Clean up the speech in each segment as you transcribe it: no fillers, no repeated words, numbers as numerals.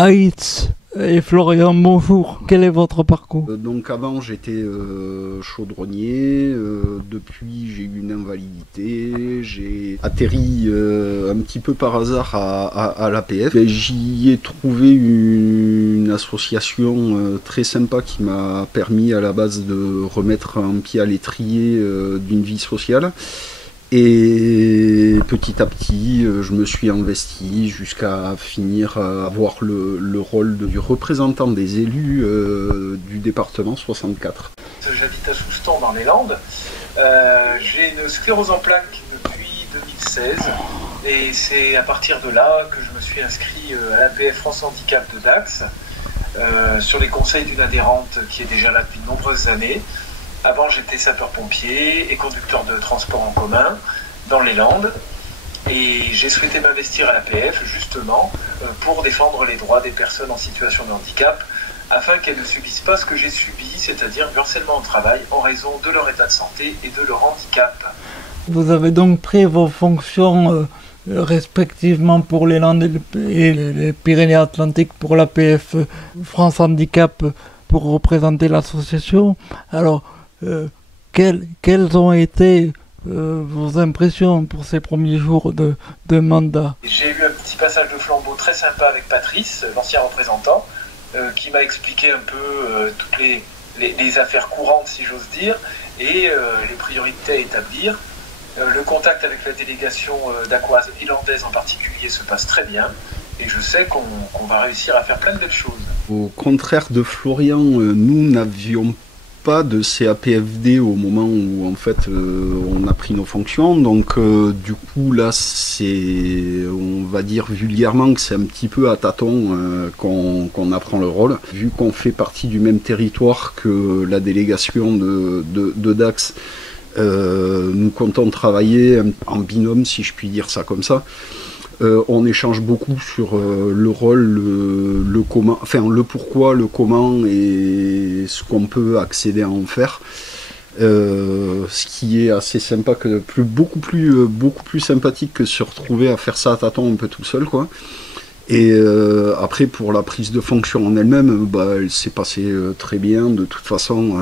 Aït et Florian, bonjour. Quel est votre parcours? Donc avant j'étais chaudronnier, depuis j'ai eu une invalidité, j'ai atterri un petit peu par hasard à l'APF. J'y ai trouvé une association très sympa qui m'a permis à la base de remettre un pied à l'étrier d'une vie sociale. Et petit à petit, je me suis investi jusqu'à finir à avoir le rôle du représentant des élus du département 64. J'habite à Souston dans les Landes. J'ai une sclérose en plaques depuis 2016 et c'est à partir de là que je me suis inscrit à l'APF France Handicap de Dax sur les conseils d'une adhérente qui est déjà là depuis de nombreuses années. Avant, j'étais sapeur-pompier et conducteur de transport en commun dans les Landes. Et j'ai souhaité m'investir à l'APF justement pour défendre les droits des personnes en situation de handicap afin qu'elles ne subissent pas ce que j'ai subi, c'est-à-dire le harcèlement au travail en raison de leur état de santé et de leur handicap. Vous avez donc pris vos fonctions respectivement pour les Landes et les Pyrénées-Atlantiques pour l'APF France Handicap pour représenter l'association. Alors, quelles ont été vos impressions pour ces premiers jours de mandat? J'ai eu un petit passage de flambeau très sympa avec Patrice, l'ancien représentant, qui m'a expliqué un peu toutes les affaires courantes, si j'ose dire, et les priorités à établir. Le contact avec la délégation dacquoise et landaise en particulier se passe très bien, et je sais qu'on va réussir à faire plein de belles choses. Au contraire de Florian, nous n'avions pas de CAPFD au moment où en fait on a pris nos fonctions, donc du coup là on va dire vulgairement que c'est un petit peu à tâtons qu'on apprend le rôle, vu qu'on fait partie du même territoire que la délégation de Dax. Nous comptons travailler en binôme, si je puis dire ça comme ça. On échange beaucoup sur le rôle, le comment, enfin le pourquoi, le comment et ce qu'on peut accéder à en faire. Ce qui est assez sympa, beaucoup plus sympathique que se retrouver à faire ça à tâtons un peu tout seul, quoi. Et après, pour la prise de fonction en elle-même, elle s'est passée très bien. De toute façon,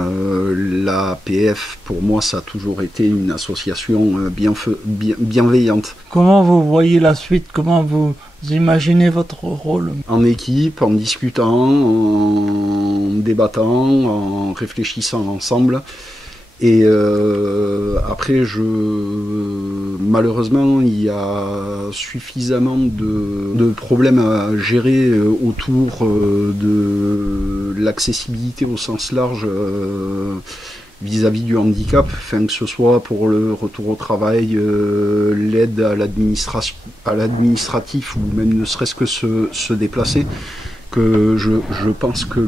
l'APF, pour moi, ça a toujours été une association bienveillante. Comment vous voyez la suite? Comment vous imaginez votre rôle? En équipe, en discutant, en débattant, en réfléchissant ensemble. Et après, malheureusement, il y a suffisamment de problèmes à gérer autour de l'accessibilité au sens large vis-à-vis du handicap, que ce soit pour le retour au travail, l'aide à l'administratif ou même ne serait-ce que se déplacer. Que je pense que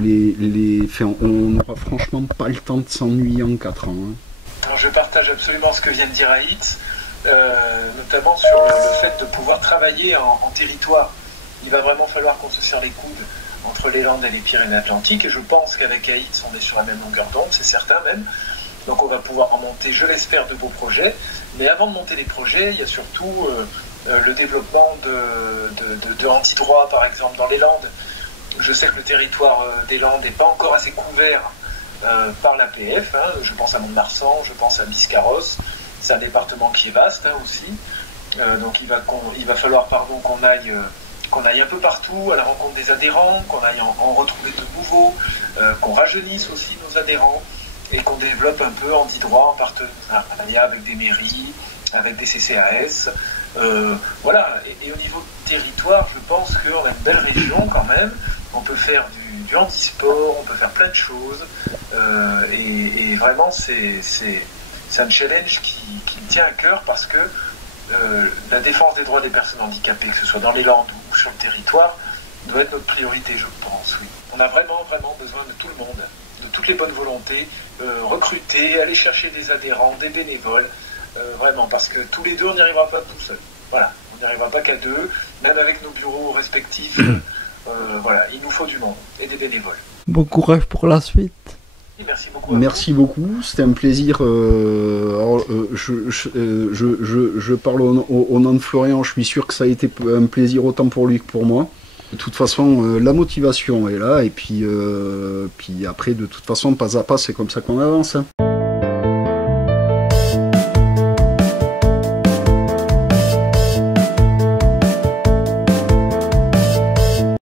on n'aura franchement pas le temps de s'ennuyer en 4 ans. Alors je partage absolument ce que vient de dire Aït, notamment sur le fait de pouvoir travailler en territoire. Il va vraiment falloir qu'on se serre les coudes entre les Landes et les Pyrénées-Atlantiques, et je pense qu'avec Aït, on est sur la même longueur d'onde, c'est certain même. Donc on va pouvoir en monter, je l'espère, de beaux projets. Mais avant de monter les projets, il y a surtout le développement de antidroits, par exemple, dans les Landes. Je sais que le territoire des Landes n'est pas encore assez couvert par l'APF. Je pense à Mont-de-Marsan, je pense à Biscarrosse. C'est un département qui est vaste aussi. Donc il va falloir qu'on aille un peu partout à la rencontre des adhérents, qu'on aille en retrouver de nouveaux, qu'on rajeunisse aussi nos adhérents et qu'on développe un peu Handidroit en partenariat avec des mairies, avec des CCAS. Voilà. Et au niveau territoire, je pense qu'on a une belle région quand même. On peut faire du handisport, on peut faire plein de choses, et vraiment c'est un challenge qui me tient à cœur parce que la défense des droits des personnes handicapées, que ce soit dans les Landes ou sur le territoire, doit être notre priorité, je pense, oui. On a vraiment besoin de tout le monde, de toutes les bonnes volontés, recruter, aller chercher des adhérents, des bénévoles, vraiment, parce que tous les deux on n'y arrivera pas tout seul. Voilà, on n'y arrivera pas qu'à deux, même avec nos bureaux respectifs. Voilà, il nous faut du monde et des bénévoles. Bon courage pour la suite. Merci beaucoup. Merci beaucoup, c'était un plaisir. Je parle au nom de Florian, je suis sûr que ça a été un plaisir autant pour lui que pour moi. De toute façon, la motivation est là, et puis après, de toute façon, pas à pas, c'est comme ça qu'on avance. Hein.